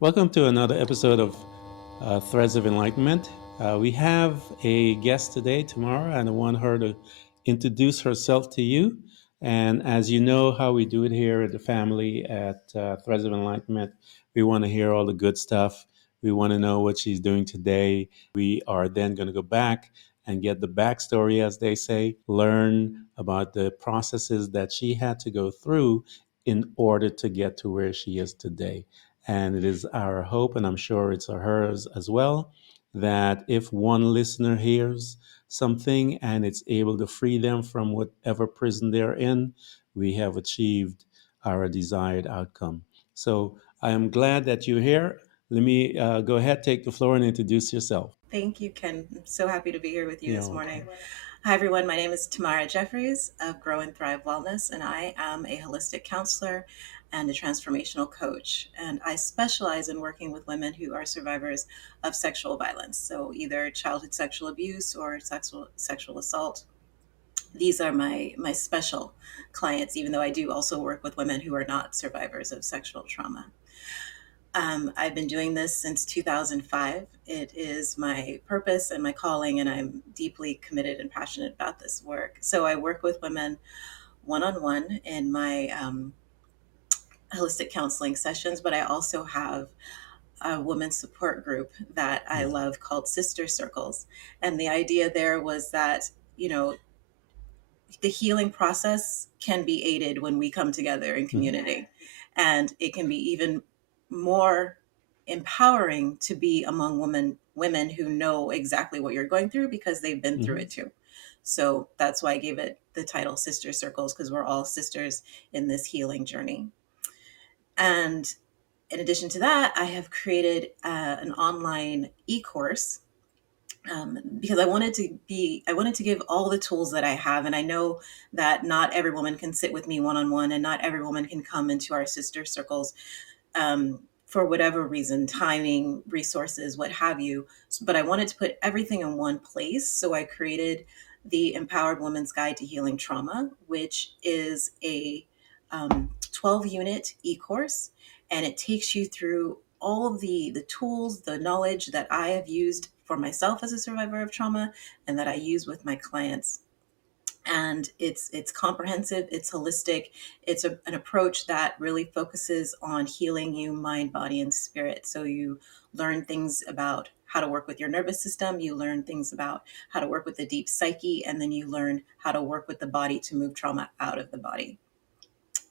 Welcome to another episode of Threads of Enlightenment. We have a guest today, Tamara, and I want her to introduce herself to you. And as you know, how we do it here at the family at Threads of Enlightenment, we want to hear all the good stuff. We want to know what she's doing today. We are then going to go back and get the backstory, as they say, learn about the processes that she had to go through in order to get to where she is today. And it is our hope, and I'm sure it's hers as well, that if one listener hears something and it's able to free them from whatever prison they're in, we have achieved our desired outcome. So I am glad that you're here. Let me go ahead, take the floor, and introduce yourself. Thank you, Ken. I'm so happy to be here with you You're this welcome. morning. Hi, everyone. My name is Tamara Jefferies of Grow and Thrive Wellness, and I am a holistic counselor and a transformational coach. And I specialize in working with women who are survivors of sexual violence, so either childhood sexual abuse or sexual assault. These are my special clients, even though I do also work with women who are not survivors of sexual trauma. I've been doing this since 2005. It is my purpose and my calling, and I'm deeply committed and passionate about this work. So I work with women one on one in my holistic counseling sessions, but I also have a women's support group that I Mhm. love called Sister Circles. And the idea there was that, the healing process can be aided when we come together in Mhm. community. And it can be even more empowering to be among women who know exactly what you're going through because they've been through Mhm. it too. So that's why I gave it the title Sister Circles, because we're all sisters in this healing journey. And in addition to that, I have created an online e-course, because I wanted to give all the tools that I have. And I know that not every woman can sit with me one on one, and not every woman can come into our sister circles, for whatever reason, timing, resources, what have you. But I wanted to put everything in one place. So I created the Empowered Woman's Guide to Healing Trauma, which is a 12 unit e course. And it takes you through all of the tools, the knowledge that I have used for myself as a survivor of trauma and that I use with my clients. And it's comprehensive, it's holistic, it's an approach that really focuses on healing you mind, body, and spirit. So you learn things about how to work with your nervous system, you learn things about how to work with the deep psyche, and then you learn how to work with the body to move trauma out of the body.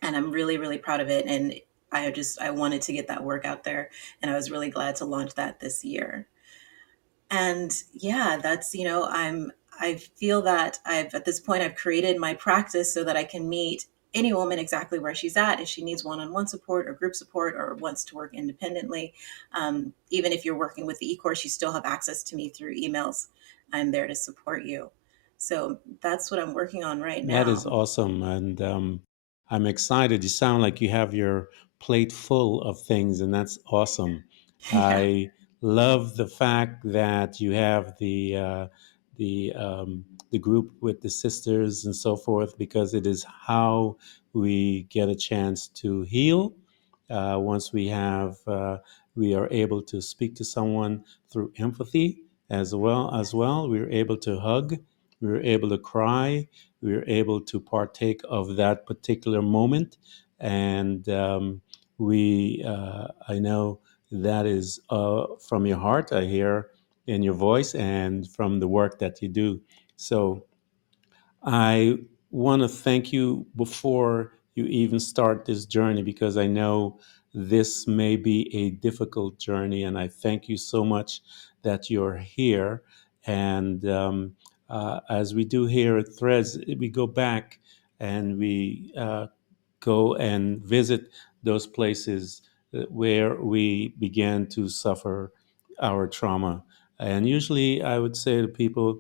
And I'm really, really proud of it. And I wanted to get that work out there, and I was really glad to launch that this year. And yeah, that's, I feel that at this point, I've created my practice so that I can meet any woman exactly where she's at. If she needs one-on-one support or group support or wants to work independently, even if you're working with the e-course, you still have access to me through emails. I'm there to support you. So that's what I'm working on right That is now. awesome. And I'm excited. You sound like you have your plate full of things, and that's awesome. Yeah. I love the fact that you have the group with the sisters and so forth, because it is how we get a chance to heal. Once we are able to speak to someone through empathy as well. We're able to hug. We're able to cry. We're able to partake of that particular moment, and I know that is from your heart. I hear in your voice and from the work that you do. So I want to thank you before you even start this journey, because I know this may be a difficult journey, and I thank you so much that you're here. And as we do here at Threads, we go back and we go and visit those places where we began to suffer our trauma. And usually, I would say to people,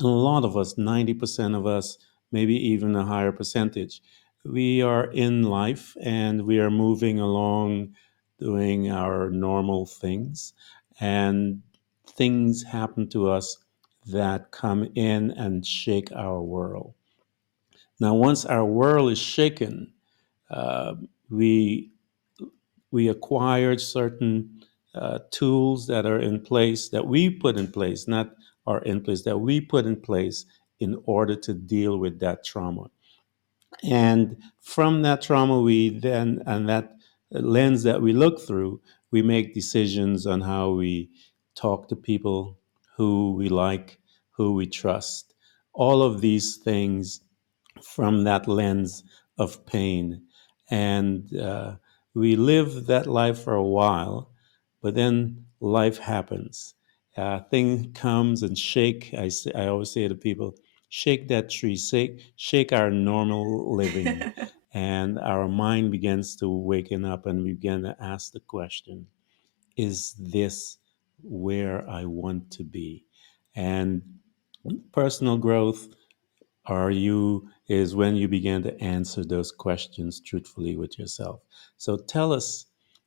a lot of us, 90% of us, maybe even a higher percentage, we are in life and we are moving along doing our normal things. And things happen to us that come in and shake our world. Now, once our world is shaken, uh, we we acquired certain tools that are in place, that we put in place, not are in place, that we put in place in order to deal with that trauma. And from that trauma, we then, and that lens that we look through, we make decisions on how we talk to people, who we like, who we trust. All of these things from that lens of pain. And we live that life for a while, but then life happens. Thing comes and shake. I always say to people, shake that tree, shake our normal living, and our mind begins to waken up, and we begin to ask the question: is this where I want to be? And personal growth, are you, is when you begin to answer those questions truthfully with yourself. So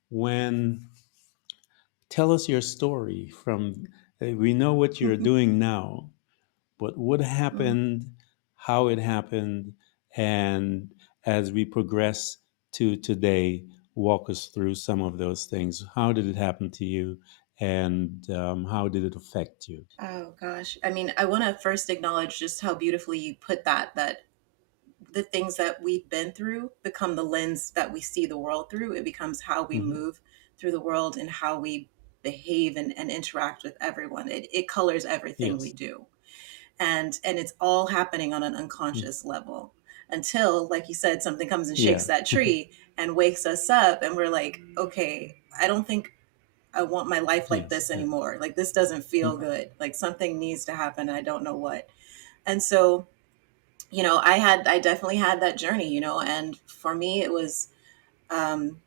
when tell us your story from, we know what you're doing now, but what happened, how it happened, and as we progress to today, walk us through some of those things. How did it happen to you, and how did it affect you? Oh gosh. I mean, I want to first acknowledge just how beautifully you put that, that the things that we've been through become the lens that we see the world through. It becomes how we Hmm. move through the world and how we behave and interact with everyone. It colors everything we Yes. do. And it's all happening on an Mm. unconscious level until, like you said, something comes and shakes Yeah. that tree and wakes us up and we're like, okay, I don't think I want my life like Yes. this Yeah. anymore. Like this doesn't feel Mm-hmm. good. Like something needs to happen. I don't know what. And so, I definitely had that journey, and for me, it was, um,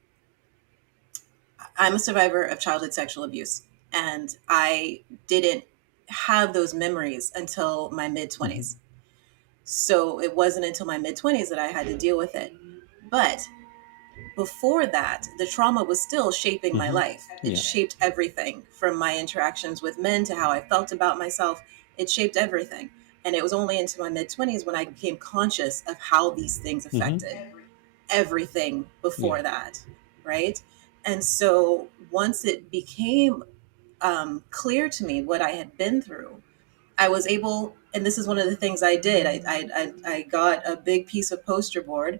I'm a survivor of childhood sexual abuse, and I didn't have those memories until my mid Mm-hmm. 20s. So it wasn't until my mid 20s that I had to deal with it. But before that, the trauma was still shaping my Mm-hmm. life. It Yeah. shaped everything from my interactions with men to how I felt about myself. It shaped everything. And it was only into my mid 20s when I became conscious of how these things Mm-hmm. affected everything Yeah. before that. Right. And so once it became clear to me what I had been through, I was able, and this is one of the things I did. I got a big piece of poster board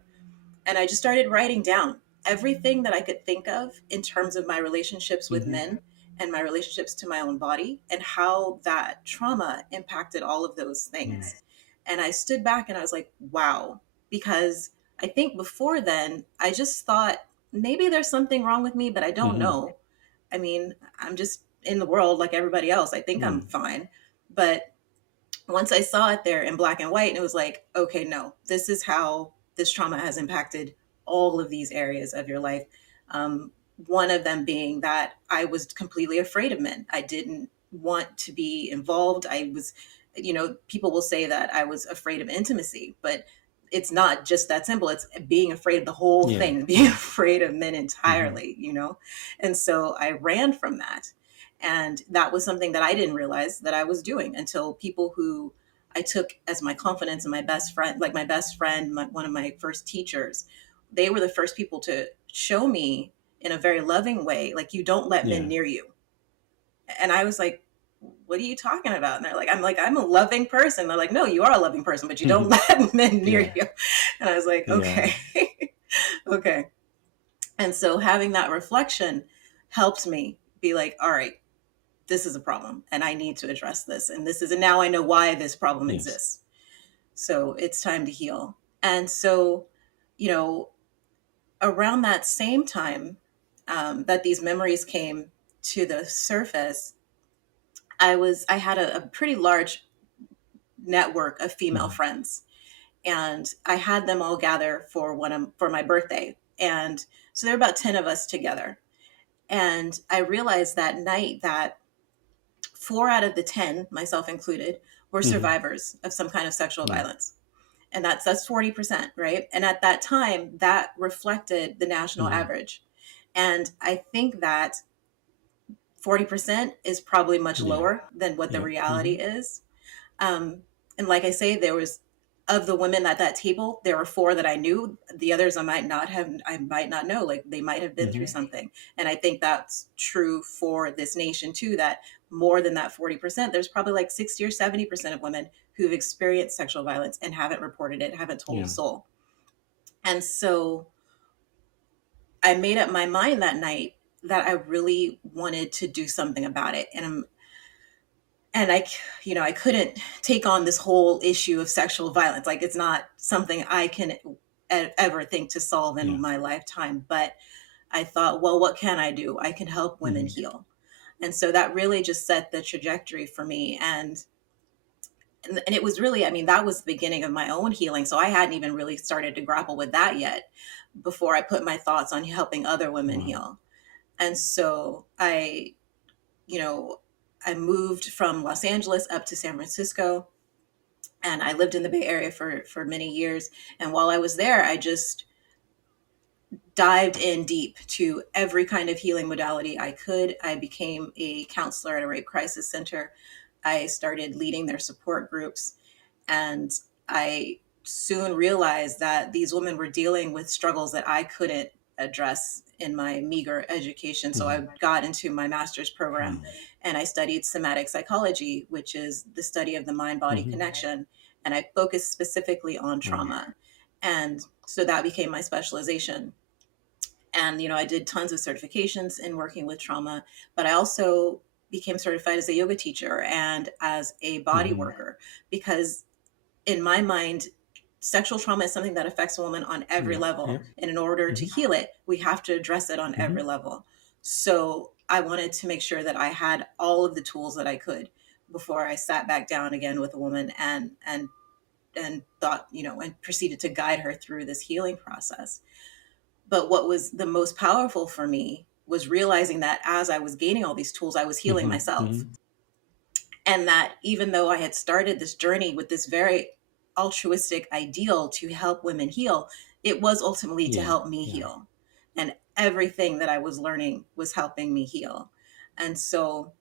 and I just started writing down everything that I could think of in terms of my relationships with Mm-hmm. men and my relationships to my own body and how that trauma impacted all of those Yeah. things. And I stood back and I was like, wow, because I think before then, I just thought maybe there's something wrong with me, but I don't Mm-hmm. know. I mean, I'm just in the world like everybody else. I think I'm Mm. fine. But once I saw it there in black and white, and it was like, okay, no, this is how this trauma has impacted all of these areas of your life. Um, One of them being that I was completely afraid of men. I didn't want to be involved. I was, people will say that I was afraid of intimacy, but it's not just that simple. It's being afraid of the whole Yeah. thing, being afraid of men Mm-hmm. entirely. And so I ran from that. And that was something that I didn't realize that I was doing until people who I took as my confidence and my best friend, like my best friend, one of my first teachers, they were the first people to show me in a very loving way, like, you don't let men Yeah. near you. And I was like, what are you talking about? And they're like, I'm a loving person. They're like, no, you are a loving person, but you don't let men near Yeah. you. And I was like, Yeah. okay. Okay. And so having that reflection helped me be like, all right, this is a problem and I need to address this. And now I know why this problem Yes. exists. So it's time to heal. And so, you know, around that same time that these memories came to the surface, I had a pretty large network of female Mm-hmm. friends, and I had them all gather for my birthday. And so there were about 10 of us together. And I realized that night that 4 out of the 10, myself included, were Mm-hmm. survivors of some kind of sexual Yeah. violence. And that's 40%, right? And at that time, that reflected the national Mm-hmm. average. And I think that 40% is probably much Yeah. lower than what the Yeah. reality Mm-hmm. is. Um, and like I say, there was of the women at that table, there were four that I knew. The others I might not know. Like they might have been through Hmm. something. And I think that's true for this nation too, that more than that 40%, there's probably like 60 or 70% of women who've experienced sexual violence and haven't reported it, haven't told a Yeah. soul. And so I made up my mind that night that I really wanted to do something about it. And I couldn't take on this whole issue of sexual violence. Like it's not something I can ever think to solve in Yeah. my lifetime. But I thought, well, what can I do? I can help women Hmm. heal. And so that really just set the trajectory for me. And it was really, I mean, that was the beginning of my own healing. So I hadn't even really started to grapple with that yet before I put my thoughts on helping other women Wow. heal. And so you know, I moved from Los Angeles up to San Francisco, and I lived in the Bay Area for many years. And while I was there, I just dived in deep to every kind of healing modality I could. I became a counselor at a rape crisis center. I started leading their support groups. And I soon realized that these women were dealing with struggles that I couldn't address in my meager education. So I Hmm. got into my master's program Wow. and I studied somatic psychology, which is the study of the mind body Hmm. connection. And I focused specifically on Wow. trauma. And so that became my specialization. And, I did tons of certifications in working with trauma, but I also became certified as a yoga teacher and as a body Hmm. worker because in my mind, sexual trauma is something that affects a woman on every Yeah. level. Yeah. And in order to Hmm. heal it, we have to address it on every Hmm. level. So I wanted to make sure that I had all of the tools that I could before I sat back down again with a woman and thought, and proceeded to guide her through this healing process. But what was the most powerful for me was realizing that as I was gaining all these tools, I was healing Hmm. myself. Hmm. And that even though I had started this journey with this very altruistic ideal to help women heal, it was ultimately to Yeah. help me Yeah. heal. And everything that I was learning was helping me heal. And so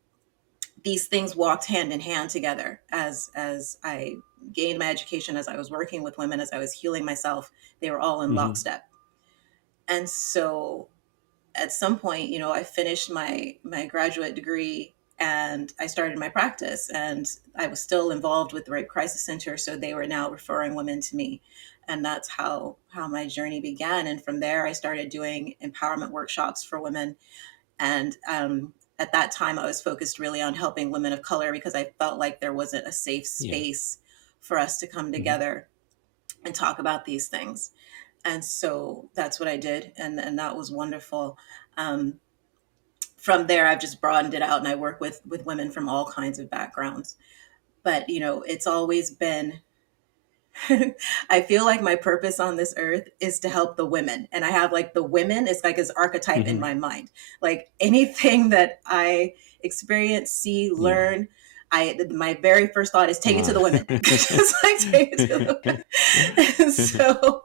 these things walked hand in hand together as I gained my education, as I was working with women, as I was healing myself. They were all in Hmm. lockstep. And so at some point, I finished my graduate degree and I started my practice, and I was still involved with the Rape Crisis Center, so they were now referring women to me. And that's how my journey began. And from there I started doing empowerment workshops for women. And at that time I was focused really on helping women of color because I felt like there wasn't a safe Yeah. space for us to come Hmm. together and talk about these things. And so that's what I did, and that was wonderful. Um, from there, I've just broadened it out, and I work with women from all kinds of backgrounds. But it's always been. I feel like my purpose on this earth is to help the women, and I have like the women. It's like this archetype in Hmm. my mind. Like anything that I experience, see, Yeah. learn. My very first thought is take it to Wow. the women. It's like take it to the women. And so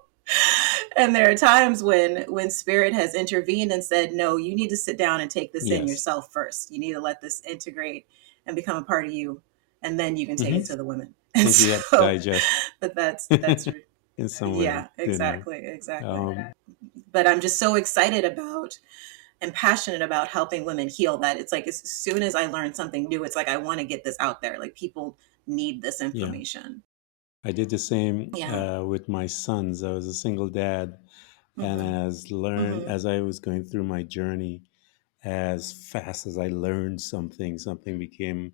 and there are times when spirit has intervened and said, no, you need to sit down and take this in Yes. yourself first. You need to let this integrate and become a part of you, and then you can take Hmm. it to the women. I And think you have to so digest but that's in some way, yeah, exactly. Um, But I'm just so excited about and passionate about helping women heal that it's like as soon as I learn something new, it's like I want to get this out there. Like people need this yeah. information. I did the same Yeah. with my sons. I was a single dad, and Mm-hmm. Mm-hmm. as I was going through my journey, as fast as I learned something became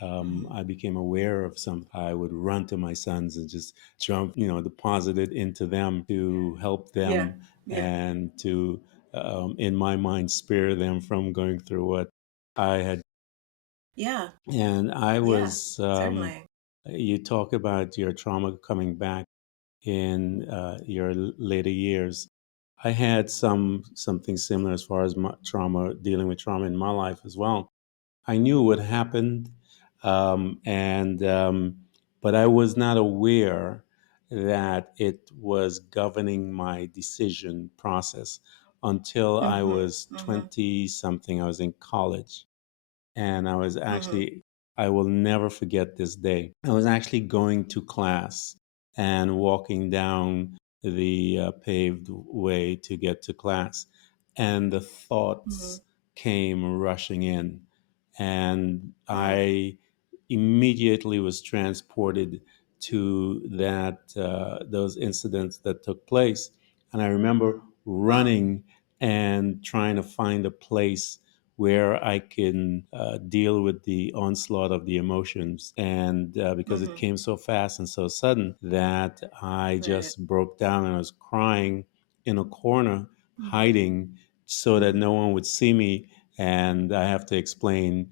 Mm-hmm. I became aware of something. I would run to my sons and just jump, deposit it into them to help Yeah. them Yeah. and to, in my mind, spare them from going through what I had. Yeah. And I Yeah. was, Certainly. you talk about your trauma coming back in your later years. I had something similar as far as my trauma, dealing with trauma in my life as well. I knew what happened, and but I was not aware that it was governing my decision process until I Mm-hmm. was Mm-hmm. 20 something. I was in college, and I was Mm-hmm. actually, I will never forget this day. I was actually going to class, and walking down the paved way to get to class. And the Mm-hmm. thoughts came rushing in. And Right. I immediately was transported to that those incidents that took place. And I remember Wow. running and trying to find a place where I can deal with the onslaught of the emotions. And because it Mm-hmm. came so fast and so sudden that I Right. just broke down and I was crying in a corner, Mm-hmm. hiding so that no one would see me. And I have to explain,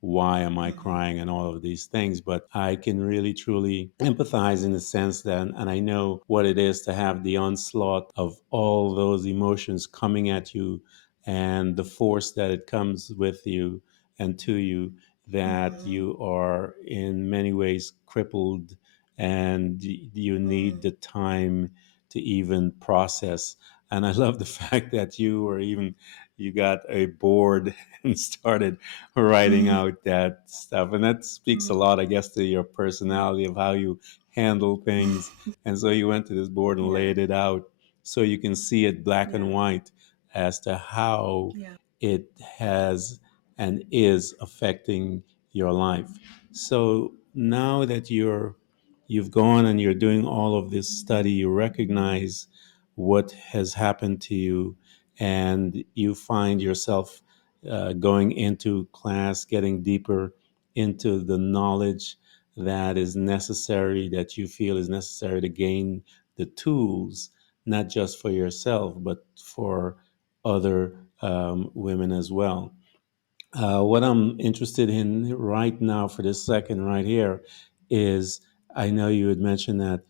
why am I Mm-hmm. crying and all of these things. But I can really truly empathize in the sense that, and I know what it is to have the onslaught of all those emotions coming at you and the force that it comes with you and to you, that Mm-hmm. you are in many ways crippled and you need Mm. the time to even process. And I love the fact that you got a board and started writing Mm-hmm. out that stuff. And that speaks a lot, I guess, to your personality of how you handle things. And so you went to this board and Yeah. laid it out so you can see it black and Yeah. white as to how Yeah. it has and is affecting your life. So now that you've gone and you're doing all of this study, you recognize what has happened to you, and you find yourself going into class, getting deeper into the knowledge that is necessary, that you feel is necessary to gain the tools, not just for yourself, but for other women as well. What I'm interested in right now for this second right here is, I know you had mentioned that,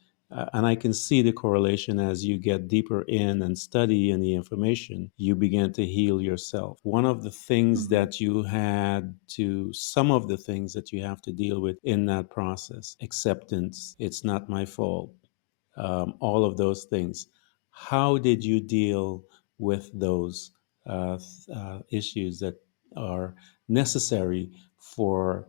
and I can see the correlation as you get deeper in and study in the information, you begin to heal yourself. One of the things Mm-hmm. that you had to, some of the things that you have to deal with in that process, acceptance, it's not my fault, all of those things. How did you deal with those issues that are necessary for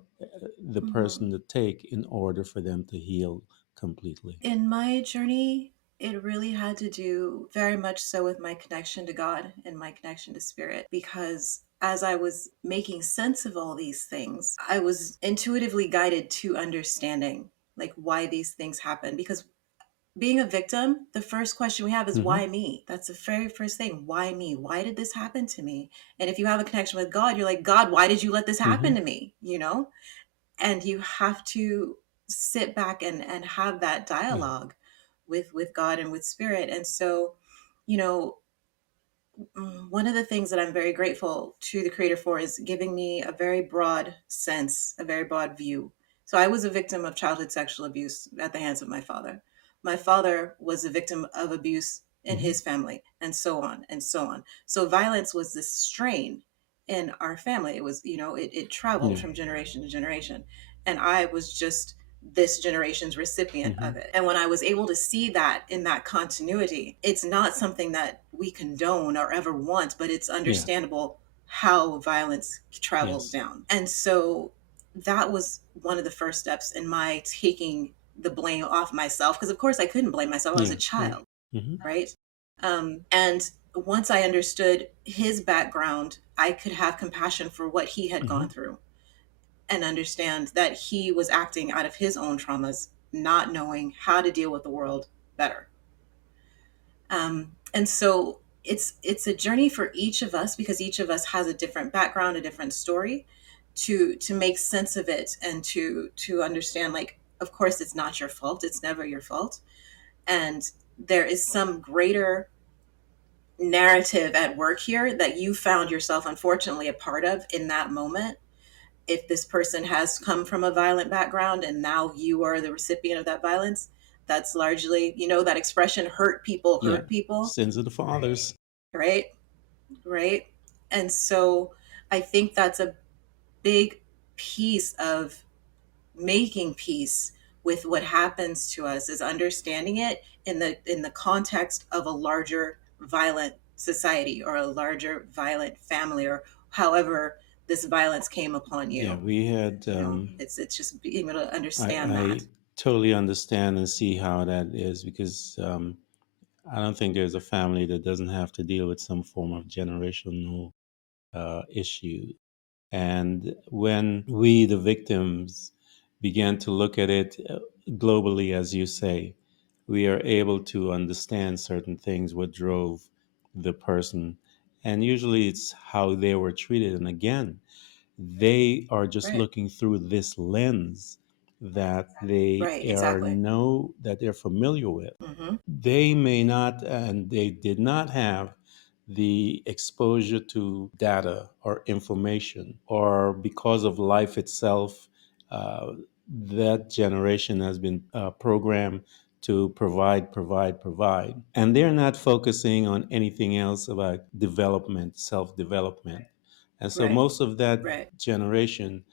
the Mm-hmm. person to take in order for them to heal completely? In my journey, it really had to do very much so with my connection to God and my connection to spirit, because as I was making sense of all these things, I was intuitively guided to understanding like why these things happen. Because being a victim, the first question we have is Mm-hmm. why me? That's the very first thing. Why me? Why did this happen to me? And if you have a connection with God, you're like, God, why did you let this happen Mm-hmm. to me? And you have to sit back and have that Yeah. dialogue with God and with spirit. And so, you know, one of the things that I'm very grateful to the creator for is giving me a very broad sense, a very broad view. So I was a victim of childhood sexual abuse at the hands of my father. My father was a victim of abuse in Mm-hmm. his family, and so on and so on. So violence was this strain in our family. It was, it traveled Yeah. from generation to generation. And I was just this generation's recipient Mm-hmm. of it. And when I was able to see that in that continuity, it's not something that we condone or ever want, but it's Yeah. understandable how violence travels Yes. down. And so that was one of the first steps in my taking the blame off myself. Because, of course, I couldn't blame myself. I was a Yeah. Yeah. child, Mm-hmm. right? And once I understood his background, I could have compassion for what he had Mm-hmm. gone through and understand that he was acting out of his own traumas, not knowing how to deal with the world better. And so it's a journey for each of us because each of us has a different background, a different story, to make sense of it and to understand. Like, of course, it's not your fault. It's never your fault, and there is some greater narrative at work here that you found yourself unfortunately a part of in that moment. If this person has come from a violent background and now you are the recipient of that violence, that's largely, that expression, Yeah. hurt people, Sins of the fathers. right? Right. And so I think that's a big piece of making peace with what happens to us, is understanding it in the context of a larger violent society or a larger violent family, or however this violence came upon Yeah. you. We had. It's just being able to I, understand I that. totally understand and see how that is because I don't think there's a family that doesn't have to deal with some form of generational issue. And when we, the victims, began to look at it globally, as you say, we are able to understand certain things, what drove the person. And usually it's how they were treated. And again, they are just Right. looking through this lens that they Right. are Exactly. know that they're familiar with. Mm-hmm. They may not, and they did not have the exposure to data or information, or because of life itself, uh, that generation has been programmed to provide, provide, provide. And they're not focusing on anything else about development, self development. And so Right. most of that Right. generation,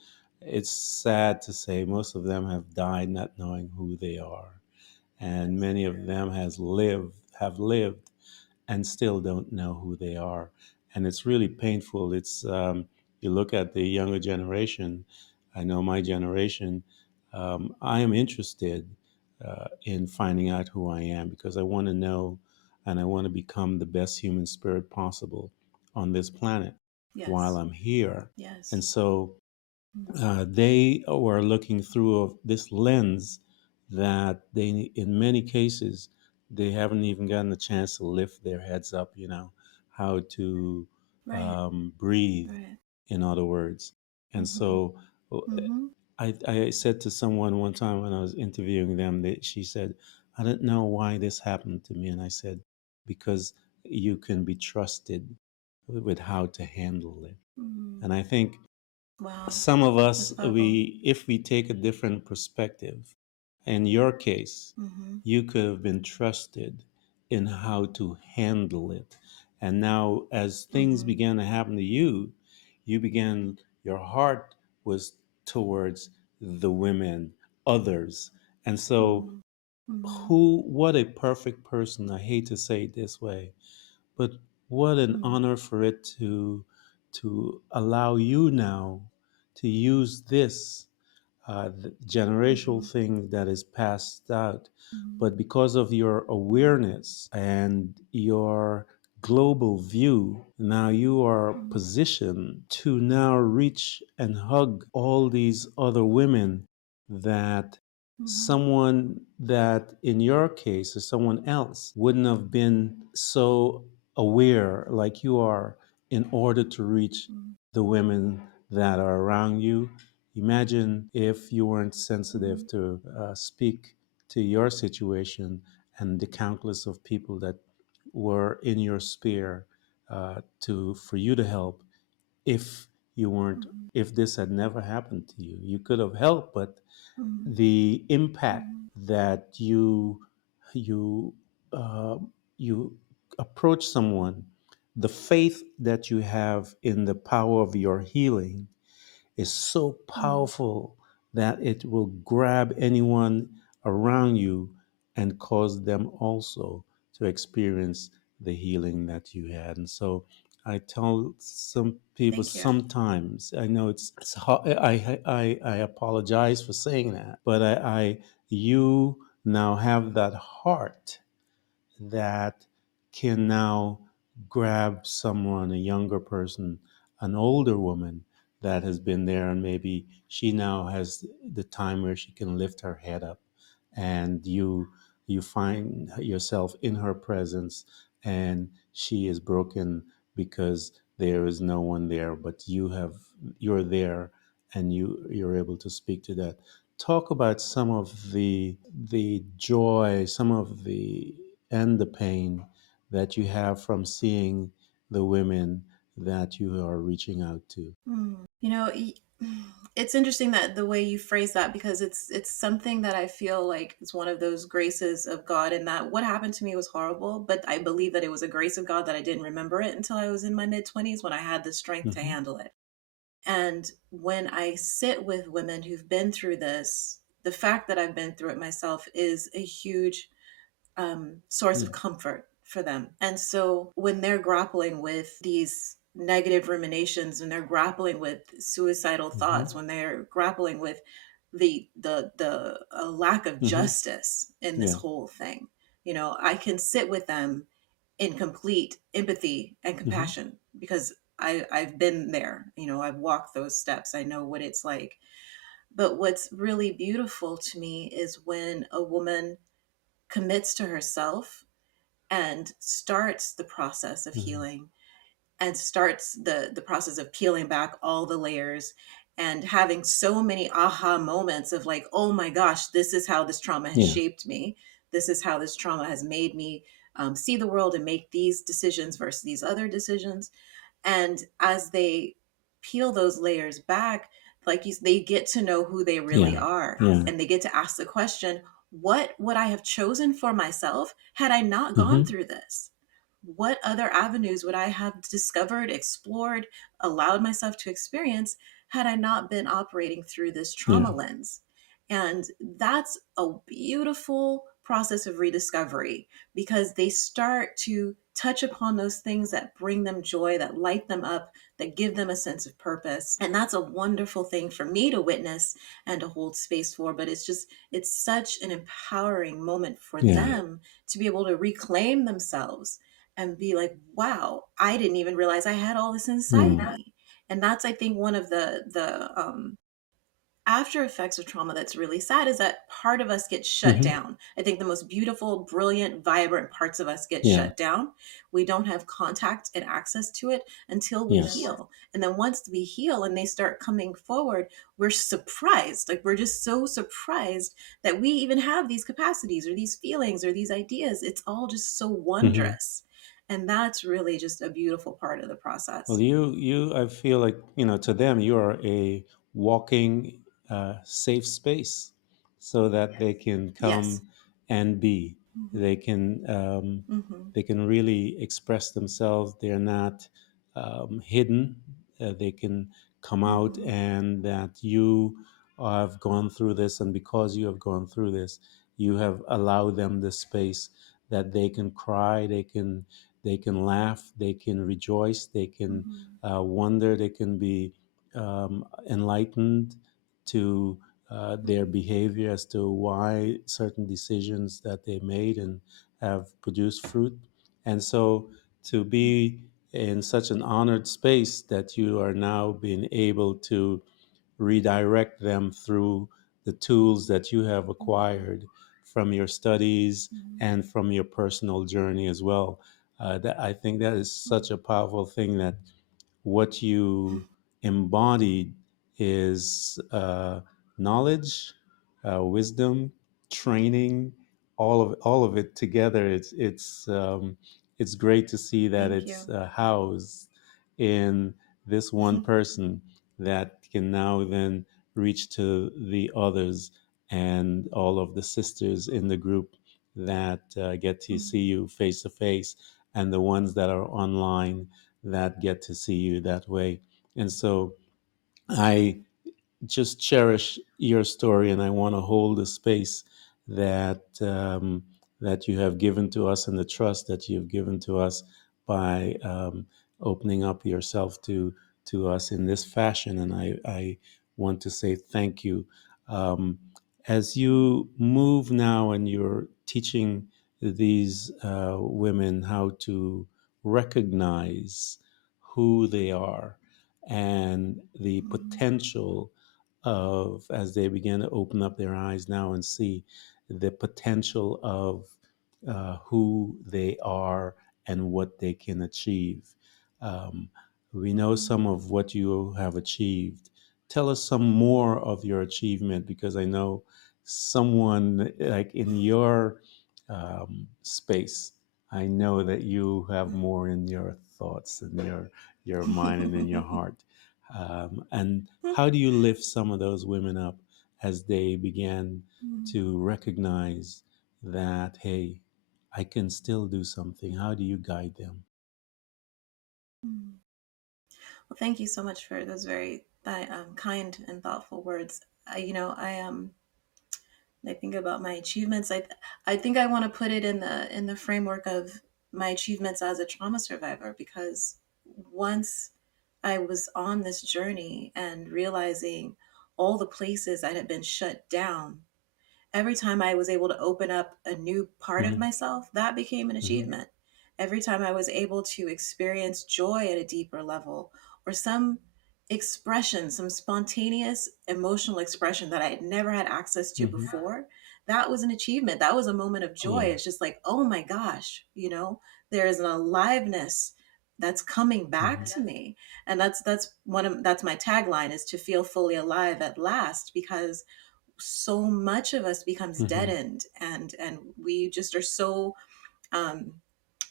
it's sad to say, most of them have died not knowing who they are, and many of them have lived and still don't know who they are, and it's really painful. It's you look at the younger generation. I know my generation. I am interested in finding out who I am because I want to know, and I want to become the best human spirit possible on this planet while Yes. I'm here. And Yes. so Mm-hmm. they were looking through this lens that they, in many cases, they haven't even gotten a chance to lift their heads up, how to Right. breathe, Right. in other words. And Mm-hmm. so Mm-hmm. I said to someone one time when I was interviewing them, that she said, I don't know why this happened to me. And I said, because you can be trusted with how to handle it. Mm-hmm. And I think Wow. some of us, That's powerful. we if we take a different perspective, in your case, Mm-hmm. you could have been trusted in how to handle it. And now as things Mm-hmm. began to happen to you, your heart was towards the women, others. And so Mm-hmm. Mm-hmm. what a perfect person, I hate to say it this way, but what an Mm-hmm. honor for it to allow you now to use this generational Mm-hmm. thing that is passed out. Mm-hmm. But because of your awareness and your global view, now you are Mm-hmm. positioned to now reach and hug all these other women that Mm-hmm. someone that in your case or someone else wouldn't have been so aware like you are in order to reach Mm-hmm. the women that are around you. Imagine if you weren't Mm-hmm. sensitive to speak to your situation and the countless of people that were in your sphere to for you to help. If you weren't, Mm-hmm. if this had never happened to you, you could have helped, but Mm-hmm. the impact Mm-hmm. that you uh, you approach someone, the faith that you have in the power of your healing is so Mm-hmm. powerful that it will grab anyone around you and cause them also to experience the healing that you had. And so I tell some people Thank you. sometimes, I know it's hard, I apologize for saying that, but you now have that heart that can now grab someone, a younger person, an older woman that has been there, and maybe she now has the time where she can lift her head up, and you find yourself in her presence, and she is broken because there is no one there, but you're there, and you're able to speak to that. Talk about some of the joy, some of the and the pain that you have from seeing the women that you are reaching out to. Mm. You know, it's interesting that the way you phrase that because it's something that I feel like is one of those graces of God and that what happened to me was horrible, but I believe that it was a grace of God that I didn't remember it until I was in my mid 20s when I had the strength to Hmm. handle it. And when I sit with women who've been through this, the fact that I've been through it myself is a huge source of Yeah. comfort for them. And so when they're grappling with these negative ruminations, when they're grappling with suicidal Hmm. thoughts, when they're grappling with the lack of Hmm. justice in this Yeah. whole thing. I can sit with them in complete empathy and Hmm. compassion because I've been there. I've walked those steps. I know what it's like. But what's really beautiful to me is when a woman commits to herself and starts the process of Hmm. healing and starts the process of peeling back all the layers and having so many aha moments of like, oh my gosh, this is how this trauma has Yeah. shaped me. This is how this trauma has made me see the world and make these decisions versus these other decisions. And as they peel those layers back, they get to know who they really Yeah. are, Yeah. and they get to ask the question, what would I have chosen for myself had I not gone Hmm. through this? What other avenues would I have discovered, explored, allowed myself to experience had I not been operating through this Yeah. trauma lens? And that's a beautiful process of rediscovery because they start to touch upon those things that bring them joy, that light them up, that give them a sense of purpose. And that's a wonderful thing for me to witness and to hold space for. But it's such an empowering moment for Yeah. them to be able to reclaim themselves and be like, wow, I didn't even realize I had all this inside Mm. me. And that's, I think, one of the after effects of trauma that's really sad is that part of us gets shut Hmm. down. I think the most beautiful, brilliant, vibrant parts of us get Yeah. shut down. We don't have contact and access to it until we Yes. heal. And then once we heal and they start coming forward, we're surprised. Like we're just so surprised that we even have these capacities or these feelings or these ideas. It's all just so Hmm. wondrous. And that's really just a beautiful part of the Well, process. I feel like, to them, you are a walking safe space so that they can Yes. come and be. Hmm. They can, Hmm. they can really express themselves. They're not hidden. They can come out, Hmm. and that you have gone through this, and because you have gone through this, you have allowed them the space that they can cry, they can laugh, they can rejoice, they can Hmm. wonder, they can be enlightened to their behavior as to why certain decisions that they made and have produced fruit. And so to be in such an honored space that you are now being able to redirect them through the tools that you have acquired from your studies Hmm. and from your personal journey as well. That I think that is such a powerful thing, that what you embodied is knowledge, wisdom, training, all of it together. It's great to see that Thank it's you. housed in this one person that can now then reach to the others and all of the sisters in the group that get to see Mhm. you face to face, and the ones that are online that get to see you that way. And so I just cherish your story, and I want to hold the space that that you have given to us, and the trust that you've given to us by opening up yourself to us in this fashion. And I want to say thank you. Um, as you move now and you're teaching these women how to recognize who they are and the Mhm. potential of, as they begin to open up their eyes now and see the potential of who they are and what they can achieve. Um, we know Mhm. some of what you have achieved. Tell us some more of your achievement, because I know someone like in your space. I know that you have more in your thoughts and your mind and in your heart. And how do you lift some of those women up as they begin to recognize that, hey, I can still do something? How do you guide them? Mhm. Well, thank you so much for those very kind and thoughtful words. I think about my achievements. I think I want to put it in the framework of my achievements as a trauma survivor, because once I was on this journey and realizing all the places that had been shut down, every time I was able to open up a new part of Hmm. myself, that became an Hmm. achievement. Every time I was able to experience joy at a deeper level, or some expression, some spontaneous emotional expression that I had never had access to Hmm. before, that was an achievement. That was a moment of joy. Yeah. It's just like, oh my gosh, there is an aliveness that's coming back Hmm. to me. And that's my tagline, is to feel fully alive at last, because so much of us becomes Hmm. deadened, and we just are so um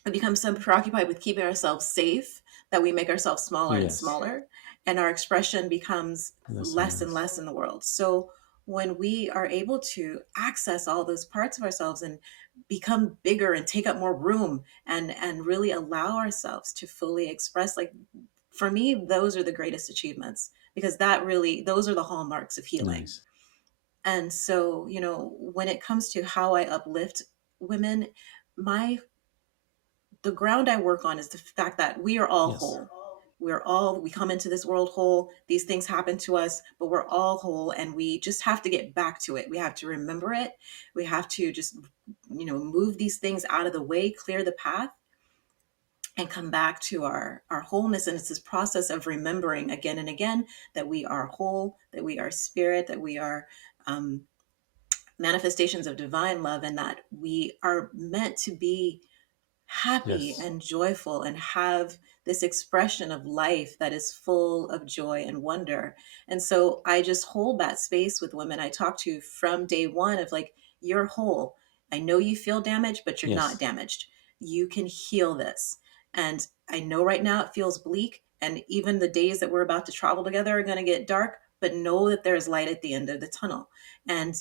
we become so preoccupied with keeping ourselves safe that we make ourselves smaller and Yes. smaller, and our expression becomes Less and less and less. less in the world. So when we are able to access all those parts of ourselves and become bigger and take up more room, and really allow ourselves to fully express, like, for me, those are the greatest achievements, because those are the hallmarks of healing. Nice. And so, when it comes to how I uplift women, my the ground I work on is the fact that we are all Yes. whole. We come into this world whole. These things happen to us, but we're all whole, and we just have to get back to it. We have to remember it. We have to just, move these things out of the way, clear the path, and come back to our wholeness. And it's this process of remembering again and again that we are whole, that we are spirit, that we are um, manifestations of divine love, and that we are meant to be happy Yes. and joyful and have this expression of life that is full of joy and wonder. And so I just hold that space with women I talk to from day one of, like, you're whole. I know you feel damaged, but you're not Yes. damaged. You can heal this. And I know right now it feels bleak. And even the days that we're about to travel together are going to get dark, but know that there's light at the end of the tunnel. And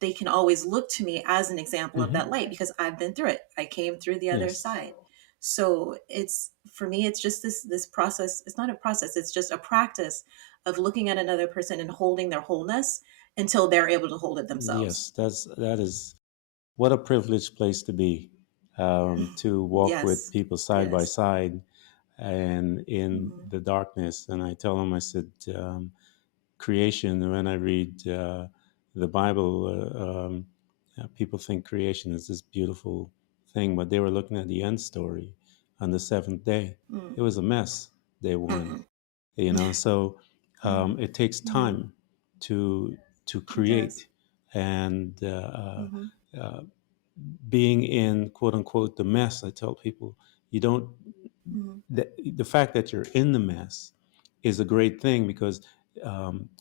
they can always look to me as an example of Hmm. that light, because I've been through it. I came through the other Yes. side. So it's for me, it's just this process. It's not a process, it's just a practice of looking at another person and holding their wholeness until they're able to hold it themselves. Yes. That is what a privileged place to be. To walk with Yes. people side by Yes. side and in Hmm. the darkness. And I tell them, I said, creation. When I read the Bible, people think creation is this beautiful thing, but they were looking at the end story on the seventh day. It was a mess. Day one, Hmm. So Hmm. it takes Hmm. time to It does. create, and Hmm. uh, being in quote unquote the mess. I tell people, you don't Hmm. the fact that you're in the mess is a great thing, because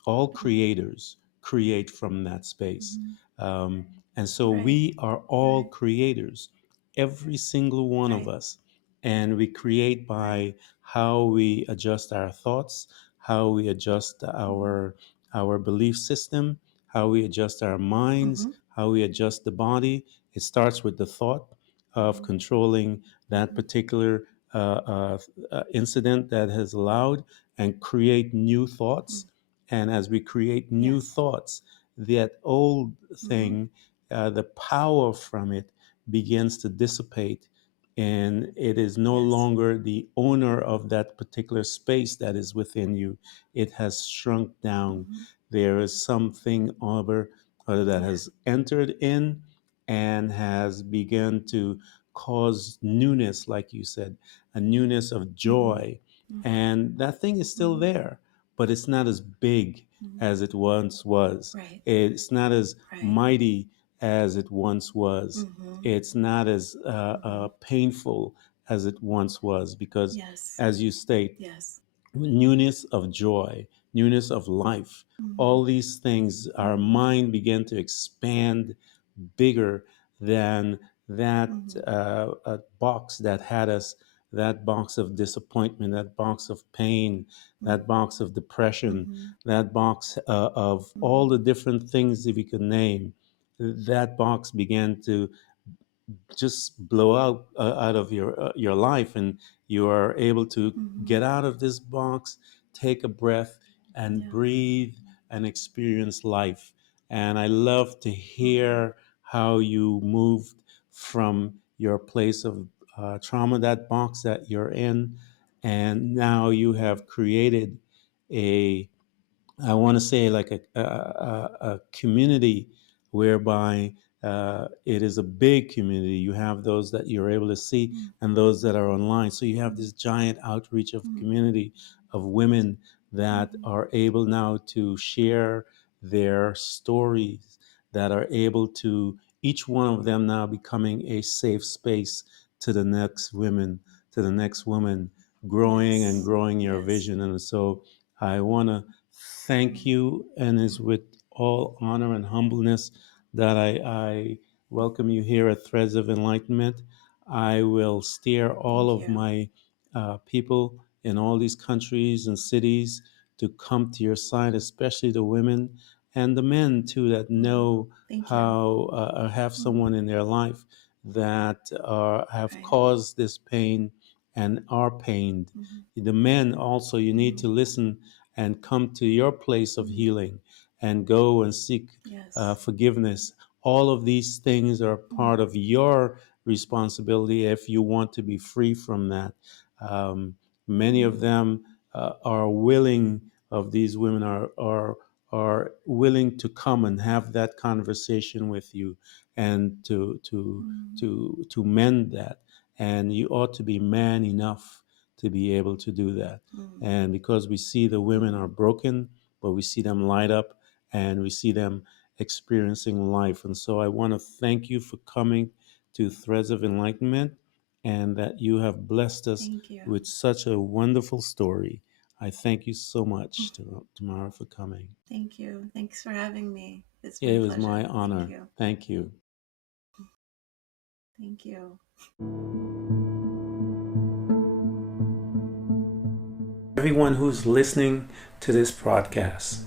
all creators create from that space. Hmm. And so Right. we are all creators, every single one of Right. us. And we create Right. by how we adjust our thoughts, how we adjust Hmm. our belief system, how we adjust our minds, Hmm. how we adjust the body. It starts with the thought of Hmm. controlling that Hmm. particular incident that has allowed, and create new thoughts. And as we create new Yes. thoughts, that old Hmm. thing, the power from it begins to dissipate, and it is no Yes. longer the owner of that particular space that is within you. It has shrunk down. Hmm. There is something other that Yeah. has entered in and has begun to cause newness, like you said, a newness of Hmm. joy. And that thing is still Hmm. there, but it's not as big Hmm. as it once was. Right. It's not as Right. mighty as it once was. Hmm. It's not as Hmm. painful as it once was, because, Yes. as you state, Yes. newness of joy, newness of life, Hmm. all these things, our Hmm. mind began to expand bigger than that Hmm. box that had us, that box of disappointment, that box of pain, that box of depression, Hmm. that box of all Hmm. the different things that we could name. That box began to just blow out of your life, and you are able to Hmm. get out of this box, take a breath, and Yeah. breathe and experience life. And I love to Hmm. hear how you moved from your place of trauma, that box that you're in, and now you have created a I want to say like a community whereby it is a big community. You have those that you're able to see Mm, and those that are online. So you have mm, this giant outreach of mm, community of women that mhm. are able now to share their stories, that are able to, each one of them now becoming a safe space to the next women, to the next woman, growing and Yes. growing your Yes. vision. And so I want to thank you, and it's with all honor and humbleness that I welcome you here at Threads of Enlightenment. I will steer all Thank of you. my people in all these countries and cities to come to your side, especially the women and the men too that Mm, know thank you. how have Mm, someone in their life that have right. caused this pain and are pained. Mhm. The men also, you need Mhm. to listen and come to your place of Mhm. healing and go and seek Yes. forgiveness. All of these things are Mm, part of your responsibility if you want to be free from that. Um, Many of mm, them are willing, of these women are willing to come and have that conversation with you and mm, to mend that. And you ought to be man enough to be able to do that. mm, And because we see the women mm. are broken, but we see them light up and we see them experiencing life. And so I want to thank you for coming to Threads of Enlightenment and that you have blessed us Thank you. with such a wonderful story. I thank you so much, Tamara, for coming. Thank you. Thanks for having me. It's my It was my pleasure. Thank honor. you. Thank you. Thank you. Everyone who's listening to this podcast,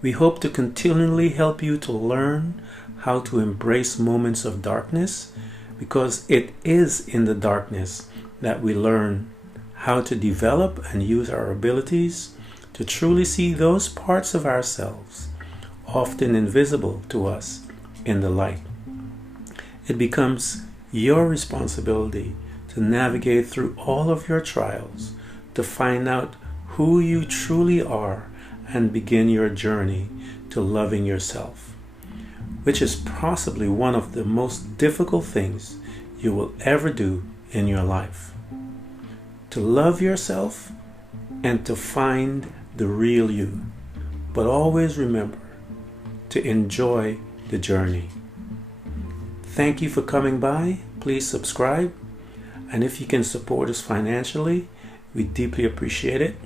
we hope to continually help you to learn how to embrace moments of darkness because it is in the darkness that we learn how to develop and use our abilities to truly see those parts of ourselves, often invisible to us, in the light. It becomes your responsibility to navigate through all of your trials, to find out who you truly are, and begin your journey to loving yourself, which is possibly one of the most difficult things you will ever do in your life. To love yourself and to find the real you. But always remember to enjoy the journey. Thank you for coming by. Please subscribe. And if you can support us financially, we deeply appreciate it.